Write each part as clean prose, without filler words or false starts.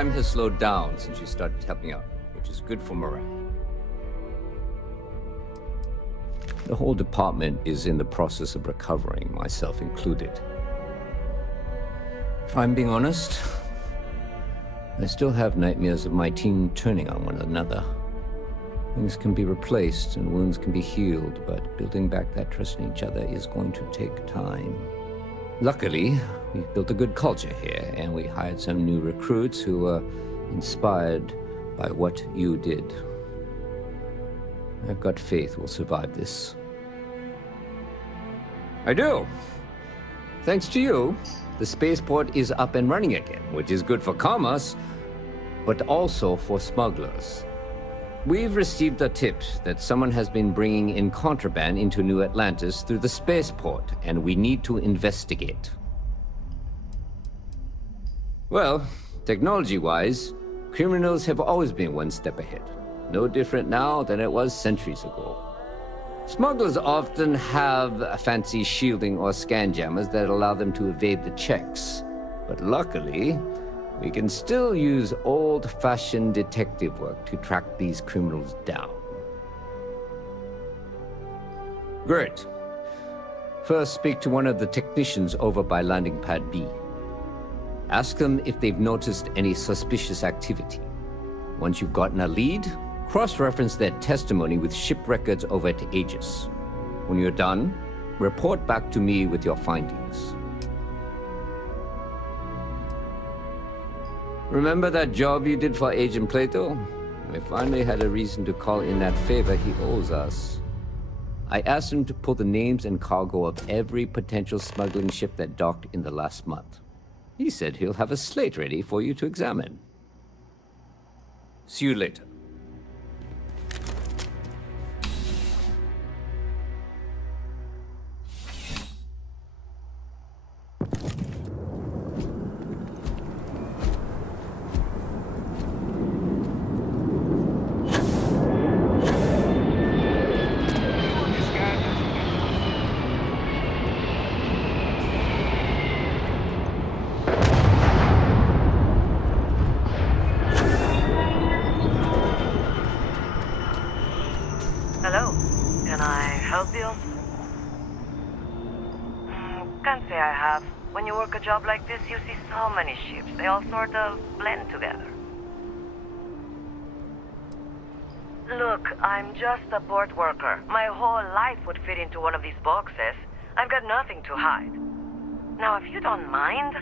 crime has slowed down since you started helping out, which is good for morale. The whole department is in the process of recovering, myself included. If I'm being honest, I still have nightmares of my team turning on one another. Things can be replaced and wounds can be healed, but building back that trust in each other is going to take time. Luckily, we've built a good culture here, and we hired some new recruits who were inspired by what you did. I've got faith we'll survive this. I do. Thanks to you, the spaceport is up and running again, which is good for commerce, but also for smugglers. We've received a tip that someone has been bringing in contraband into New Atlantis through the spaceport, and we need to investigate. Well, technology-wise, criminals have always been one step ahead. No different now than it was centuries ago. Smugglers often have fancy shielding or scan jammers that allow them to evade the checks. But luckily, we can still use old-fashioned detective work to track these criminals down. Great. First, speak to one of the technicians over by landing pad B. Ask them if they've noticed any suspicious activity. Once you've gotten a lead, cross-reference their testimony with ship records over at Aegis. When you're done, report back to me with your findings. Remember that job you did for Agent Plato? We finally had a reason to call in that favor he owes us. I asked him to pull the names and cargo of every potential smuggling ship that docked in the last month. He said he'll have a slate ready for you to examine. See you later. Hello, can I help you? Can't say I have. When you work a job like this, you see so many ships. They all sort of blend together. Look, I'm just a port worker. My whole life would fit into one of these boxes. I've got nothing to hide. Now, if you don't mind,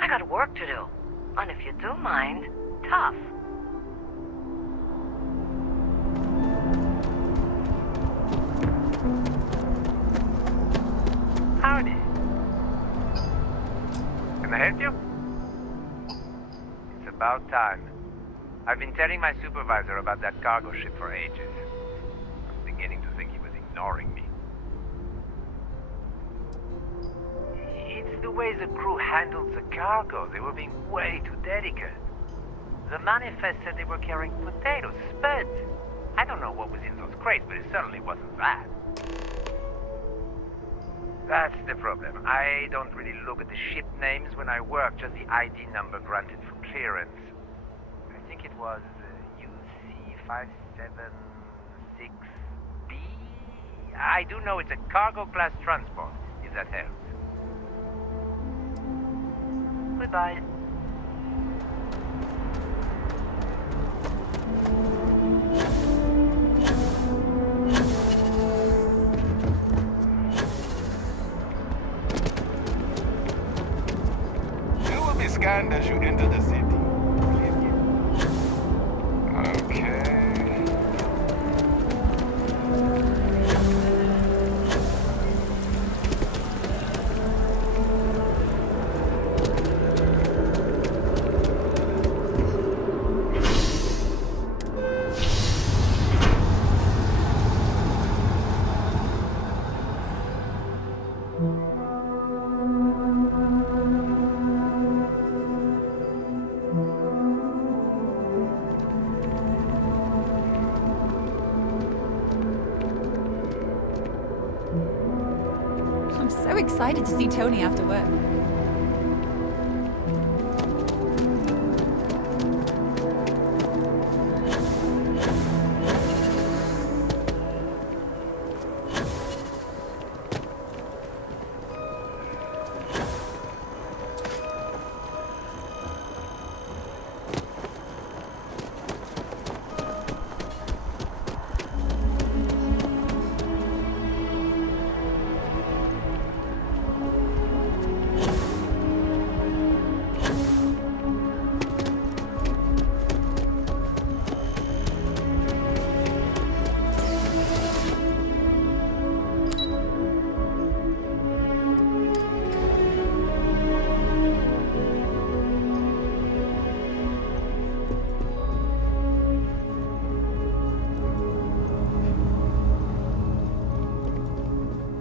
I got work to do. And if you do mind, tough. Howdy. Can I help you? It's about time. I've been telling my supervisor about that cargo ship for ages. I'm beginning to think he was ignoring me. It's the way the crew handled the cargo. They were being way too delicate. The manifest said they were carrying potatoes, spuds. I don't know what was in those crates, but it certainly wasn't that. That's the problem. I don't really look at the ship names when I work, just the ID number granted for clearance. I think it was UC576B. I do know it's a cargo class transport, if that helps. Goodbye. Scanned as you enter the city. Okay. So excited to see Tony after work.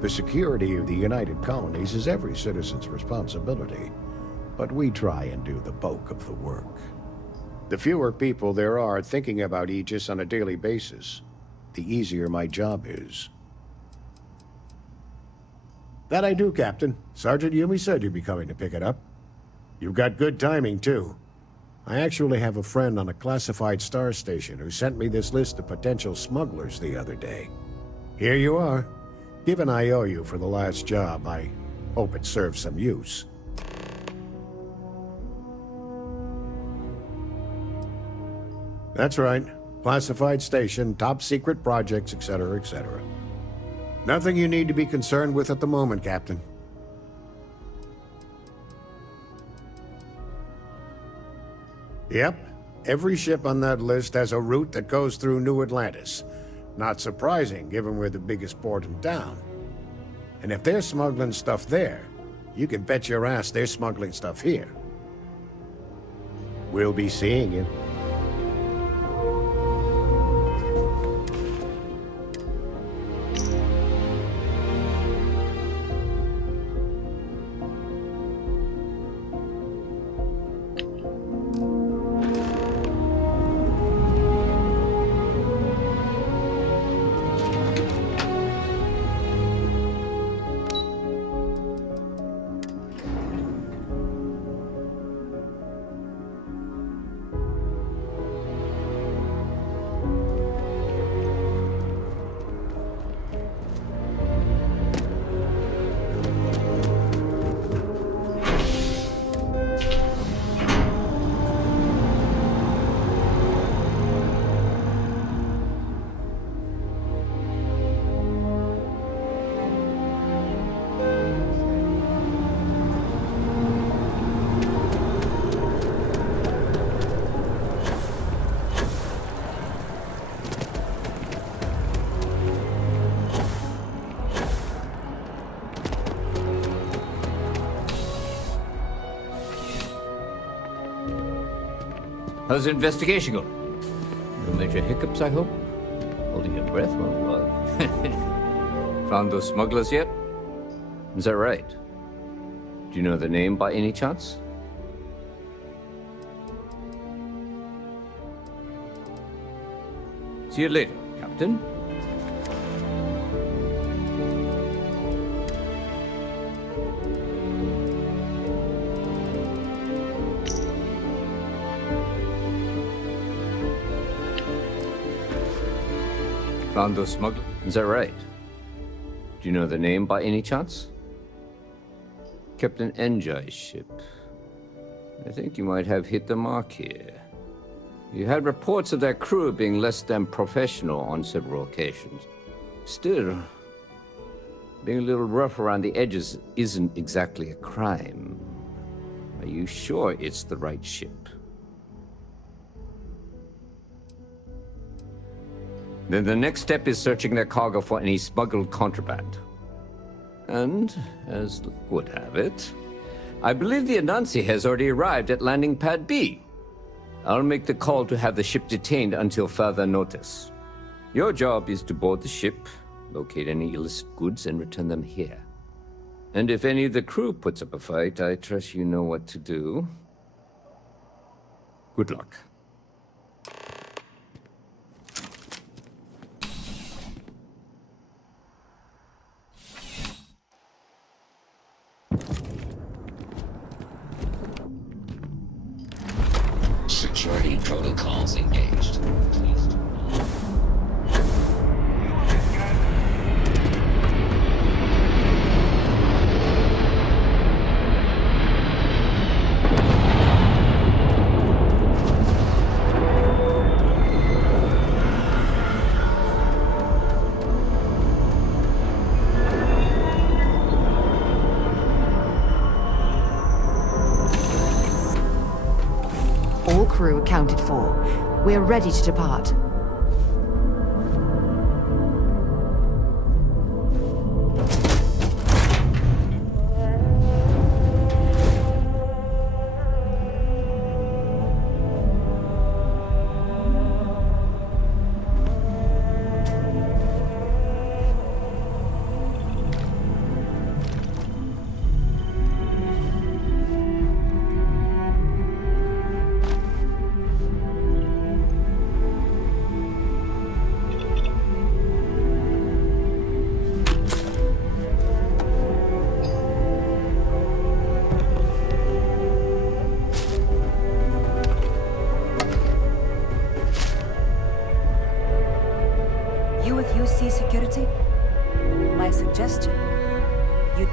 The security of the United Colonies is every citizen's responsibility, but we try and do the bulk of the work. The fewer people there are thinking about Aegis on a daily basis, the easier my job is. That I do, Captain. Sergeant Yumi said you'd be coming to pick it up. You've got good timing, too. I actually have a friend on a classified star station who sent me this list of potential smugglers the other day. Here you are. Given I owe you for the last job, I hope it serves some use. That's right. Classified station, top secret projects, etc., etc. Nothing you need to be concerned with at the moment, Captain. Yep. Every ship on that list has a route that goes through New Atlantis. Not surprising, given we're the biggest port in town. And if they're smuggling stuff there, you can bet your ass they're smuggling stuff here. We'll be seeing you. How's the investigation going? No major hiccups, I hope? Holding your breath while found those smugglers yet? Is that right? Do you know the name by any chance? See you later, Captain. Found those smugglers? Is that right? Do you know the name by any chance? Captain Enjai's ship. I think you might have hit the mark here. You had reports of their crew being less than professional on several occasions. Still, being a little rough around the edges isn't exactly a crime. Are you sure it's the right ship? Then the next step is searching their cargo for any smuggled contraband. And, as luck would have it, I believe the Anansi has already arrived at landing pad B. I'll make the call to have the ship detained until further notice. Your job is to board the ship, locate any illicit goods, and return them here. And if any of the crew puts up a fight, I trust you know what to do. Good luck. Security protocols engaged. Please do not. All crew accounted for. We're ready to depart.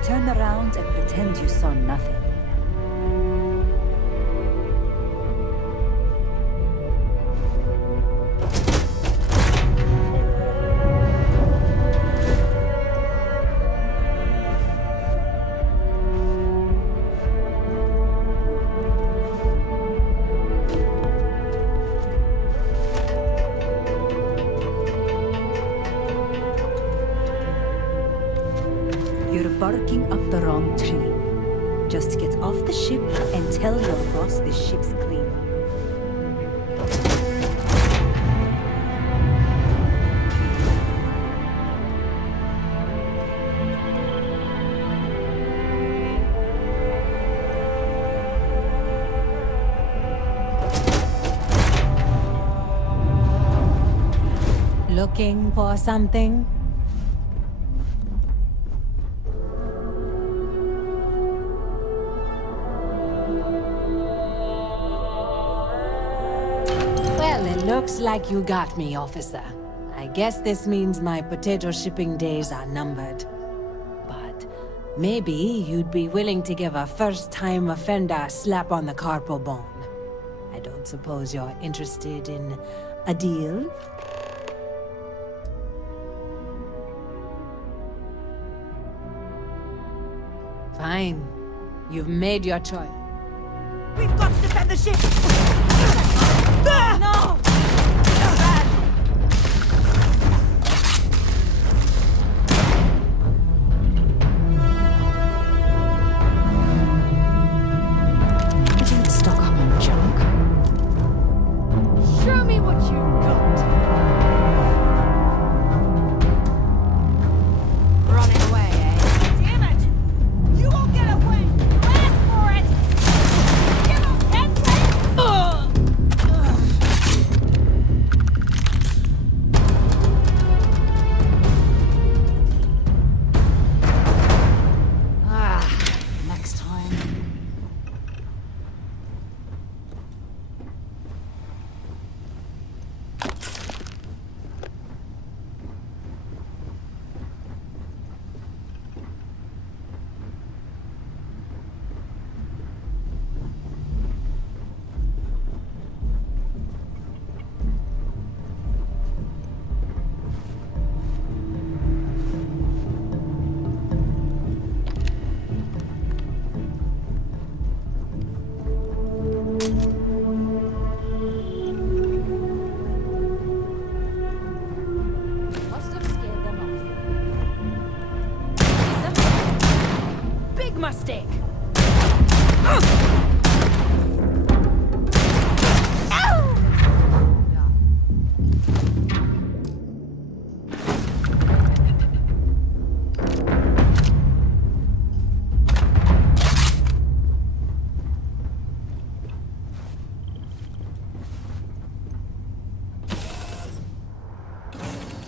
turn around and pretend you saw nothing. You're barking up the wrong tree. Just get off the ship and tell your boss the ship's clean. Looking for something? Looks like you got me, officer. I guess this means my potato shipping days are numbered. But maybe you'd be willing to give a first-time offender a slap on the carpal bone. I don't suppose you're interested in a deal? Fine. You've made your choice. We've got to defend the ship! No! Don't stock up on junk. Show me what you've got. Running away, eh? Damn it! You won't get away! You asked for it! Give him head Next time. Must have scared them off. Big mistake.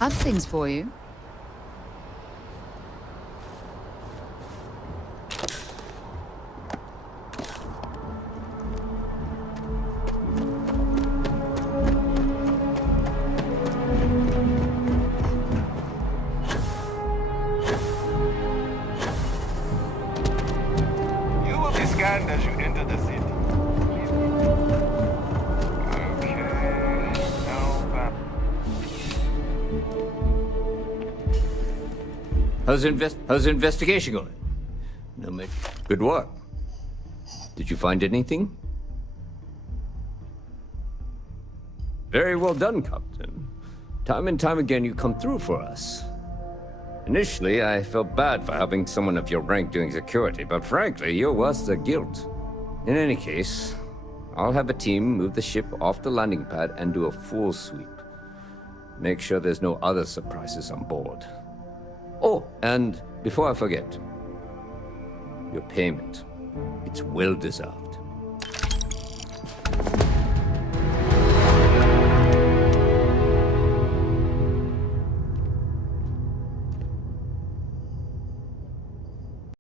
I've things for you. You will be scanned as you enter the city. Okay. No bad. How's the investigation going? No, mate. Good work. Did you find anything? Very well done, Captain. Time and time again, you come through for us. Initially, I felt bad for having someone of your rank doing security, but frankly, you're worse the guilt. In any case, I'll have a team move the ship off the landing pad and do a full sweep. Make sure there's no other surprises on board. Oh, and before I forget, your payment. It's well deserved.